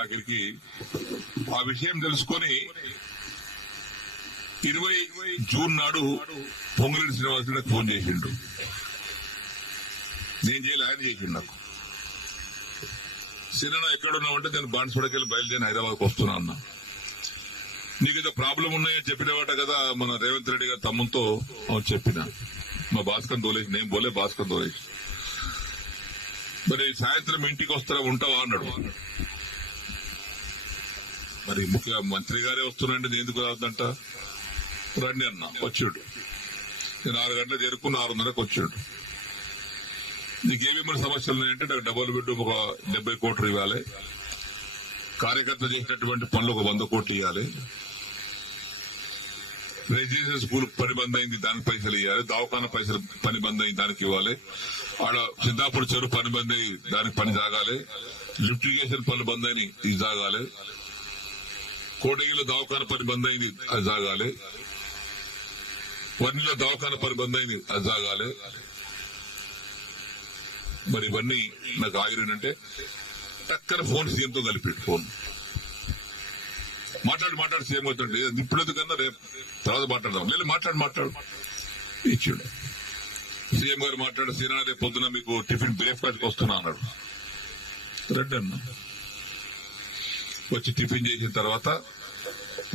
ఆఖరికి ఆ విషయం తెలుసుకొని 20 జూన్ నాడు పొంగులేటి శ్రీనివాసరెడ్డికి ఫోన్ చేసిండు. నేను చేయలే, ఆయన చేసిండు నాకు. సినిమా ఎక్కడున్నావంటే నేను బాన్సుడకెళ్ళి బయలుదేరి హైదరాబాద్కి వస్తున్నా అన్నా. నీకు ఏదో ప్రాబ్లం ఉన్నాయని చెప్పినవాట కదా మన రేవంత్ రెడ్డి గారి తమ్ముతో చెప్పిన. మా భాస్కర్ దోలేసి, నేను పోలే, భాస్కర్ దోలేసి. మరి సాయంత్రం ఇంటికి వస్తారా, ఉంటావా అన్నాడు. మరి ముఖ్యమంత్రి గారే వస్తున్నాండి, నేను ఎందుకు రాదంట. రండి అన్న. వచ్చాడు. నేను 6 గంటలకు చేరుకుని 6:30కు వచ్చాడు. నీకేమేమి సమస్యలు ఉన్నాయంటే నాకు డబుల్ బెడ్రూమ్ ఒక 70 కోట్లు ఇవ్వాలి, కార్యకర్త చేసినటువంటి పనులు ఒక 100 కోట్లు ఇవ్వాలి, రెసిడెన్షియల్ స్కూల్ పని బంద్ అయింది దానికి పైసలు ఇవ్వాలి, దవాఖాన పైసలు పని బంద్ అయింది దానికి ఇవ్వాలి, ఆడ సిద్ధాపూర్ చెరువు పని బంద్ అయ్యి దానికి పని సాగాలి, లిఫ్ట్ ఇరిగేషన్ పనులు బంద్ అయినాయి ఇది సాగాలి, కోటగిలో దవాఖాన పని బంద్ అయింది అది సాగాలి, వన్నిలో దవాఖాన పని బంద్ అయింది అది సాగాలి. మరి ఇవన్నీ నాకు ఆగిరంటే టక్కన ఫోన్ సీఎంతో కలిపాడు. ఫోన్ మాట్లాడి సీఎం అవుతుంటే ఇప్పుడు ఎందుకన్నా రేపు తర్వాత మాట్లాడదాం, లేదు మాట్లాడు ఇచ్చాడు. సీఎం గారు మాట్లాడు, సీనా రేపు పొద్దున మీకు టిఫిన్ బ్రేక్ఫాస్ట్కి వస్తున్నా అన్నాడు. రెడ్డి అన్న వచ్చి టిఫిన్ చేసిన తర్వాత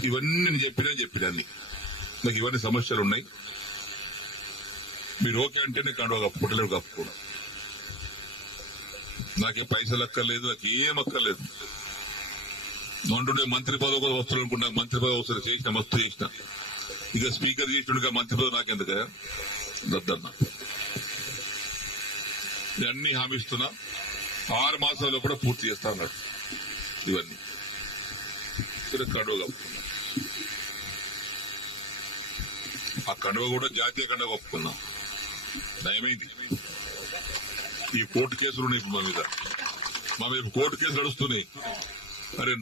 ఇవన్నీ నేను చెప్పినా నాకు ఇవన్నీ సమస్యలు ఉన్నాయి, మీరు ఓకే అంటే నేను కండువా కప్పుకోవట్లేదు, కప్పుకోవడం నాకే పైసలు అక్కర్లేదు, నాకు ఏం అక్కర్లేదు. అంటుండే మంత్రి పదవి కూడా వస్తాడు అనుకున్నా, మంత్రి పదవి వస్తుంది చేసిన మస్తు చేసిన, ఇక స్పీకర్ చేసినట్టుగా మంత్రి పదవి నాకెందుకయా దద్దన్నా. అన్ని హామీ ఇస్తున్నా, 6 మాసాల్లో కూడా పూర్తి చేస్తా అన్నాడు. ఇవన్నీ కండువ కప్పుకున్నా. ఆ కండువ కూడా జాతీయ కండువ కప్పుకున్నా. నయమైంది. ఈ కోర్టు కేసులు ఉన్నాయి మా మీద కోర్టు కేసులు నడుస్తున్నాయి. అరే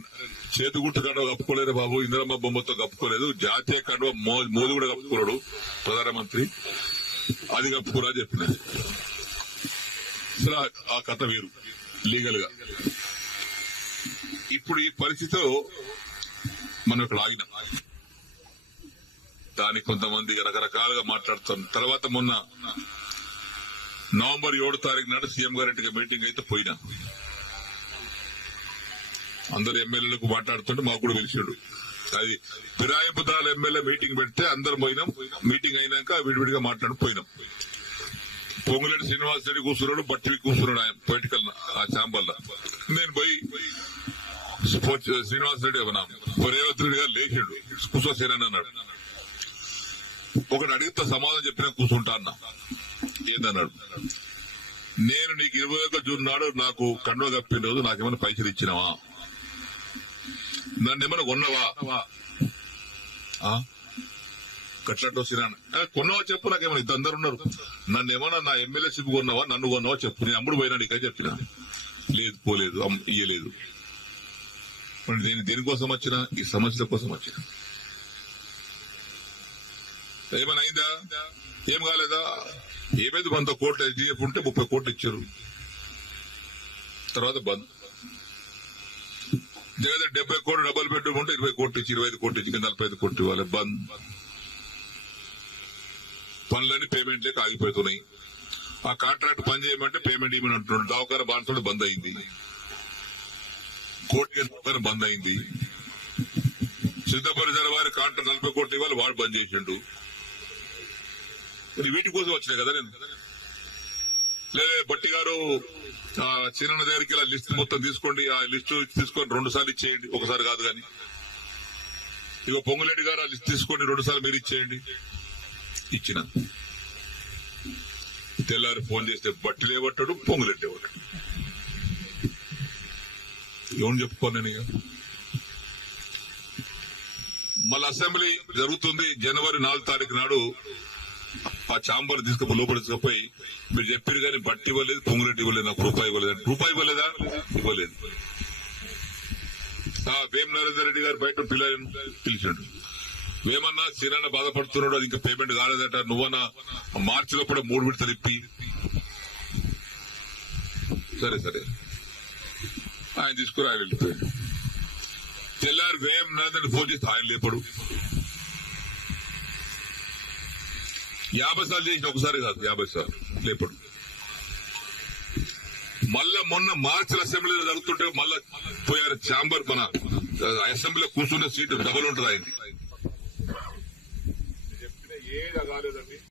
చేతి గుట్టు కండువ కప్పుకోలేదు బాబు, ఇందిరమ్మ బొమ్మతో కప్పుకోలేదు, జాతీయ కండువ మోదీ కూడా కప్పుకోలేడు ప్రధానమంత్రి, అది కప్పుకోరా చెప్పిన. అసలు ఆ కథ వేరు లీగల్ గా. ఇప్పుడు ఈ పరిస్థితిలో మనం ఇక్కడ ఆగిన దానికి కొంతమంది రకరకాలుగా మాట్లాడుతాం. తర్వాత మొన్న నవంబర్ 7 తారీఖు నాడు సీఎం గారింటికి మీటింగ్ అయితే పోయినా. అందరు ఎమ్మెల్యేలకు మాట్లాడుతుంటే మాకు కూడా పిలిచాడు. అది ఫిరాయింపుదారుల ఎమ్మెల్యే మీటింగ్ పెడితే అందరం పోయినాం. మీటింగ్ అయినాక విడివిడిగా మాట్లాడిపోయినాం. పొంగులేటి శ్రీనివాసరెడ్డి కూర్చున్నాడు, బట్టివి కూర్చున్నాడు ఆయన పొలిటికల్ ఆ ఛాంబర్లో. నేను పోయి శ్రీనివాసరెడ్డి రేవంత్ రెడ్డి గారు లేచాడు, కూర్చోసేనని అన్నాడు. ఒకటి అడిగితే సమాధానం చెప్పినా కూర్చుంటా అన్నా. ఏందన్నాడు, నేను నీకు 21 జూన్ నాడు నాకు కండువ కప్పిన రోజు నాకేమైనా పైసలు ఇచ్చినావా, నన్ను ఏమైనా కొన్నావా, కట్లట్టు వస్తున్నాను కొన్నావా చెప్పు, నాకేమైనా ఇద్దరు ఉన్నారు, నన్ను ఏమన్నా నా ఎమ్మెల్యేషిప్ కొన్నావా, నన్ను కొన్నావా చెప్పు, నేను అమ్ముడు పోయినా నీకై చెప్పినా. లేదు పోలేదు, ఇయ్యలేదు. నేను దేనికోసం వచ్చినా, ఈ సమస్యల కోసం వచ్చినా. ఏమైనా అయిందా, ఏం కాలేదా, ఏమైంది 100 కోట్లు హెచ్డిఎఫ్ ఉంటే 30 కోట్లు ఇచ్చారు, తర్వాత బంద్. 70 కోట్లు డబుల్ బెడ్రూమ్ ఉంటే 20 కోట్లు ఇచ్చి 25 కోట్లు ఇచ్చి 45 కోట్లు ఇవ్వాలి, బంద్. పనులన్నీ పేమెంట్ లేక ఆగిపోతున్నాయి. ఆ కాంట్రాక్ట్ పని చేయమంటే పేమెంట్ ఇవ్వమని అంటున్నాడు. దవాఖాన బాన్సుడు బంద్ అయింది, కోర్టు బంద్ అయింది. సిద్ధపరిచారు వారి కాంట్రాక్ట్ 40 కోట్లు ఇవ్వాలి, వాడు బంద్ చేసిండు. వీటి కోసం వచ్చినాయి కదా నేను. లేదా బట్టి గారు చిన్న దగ్గరికి ఇలా లిస్ట్ మొత్తం తీసుకోండి, ఆ లిస్టు తీసుకొని 2 సార్లు ఇచ్చేయండి, ఒకసారి కాదు కానీ. ఇక పొంగులేటి గారు ఆ లిస్ట్ తీసుకోండి, 2 సార్లు మీరు ఇచ్చేయండి. ఇచ్చిన తెల్లారి ఫోన్ చేస్తే బట్టి లేవట్టాడు, పొంగులేటి లేవట్టాడు. ఏమని చెప్పుకోను నేను. ఇక మళ్ళీ అసెంబ్లీ జరుగుతుంది జనవరి 4 తారీఖు నాడు. ఆ ఛాంబర్ తీసుకుపోయి లోపల తీసుకుపోయి మీరు చెప్పారు కానీ బట్టి ఇవ్వలేదు, పొంగులేటి ఇవ్వలేదు, నాకు రూపాయి ఇవ్వలేదు. రూపాయి ఇవ్వలేదా, ఇవ్వలేదు. వేం నరేందర్ రెడ్డి గారు బయట పిల్లలను పిలిచాడు. ఏమన్నా సీనన్న బాధపడుతున్నాడు, అది ఇంకా పేమెంట్ కాలేదట, నువ్వన్నా మార్చిలో కూడా 3 విడతలు ఇప్పి. సరే ఆయన తీసుకుని ఆయన వెళ్ళిపోయాడు. తెల్లారి వేయం నాదని ఫోన్ చేస్తే ఆయన లేపడు. 50 సార్లు చేసిన ఒకసారి కాదు, 50 సార్లు లేపడు. మళ్ళా మొన్న మార్చి అసెంబ్లీలో జరుగుతుంటే మళ్ళా పోయారు ఛాంబర్, మన అసెంబ్లీలో కూర్చున్న సీటు డబల్ ఉంటుంది అయింది. చెప్పిన ఏది కాలేదండి.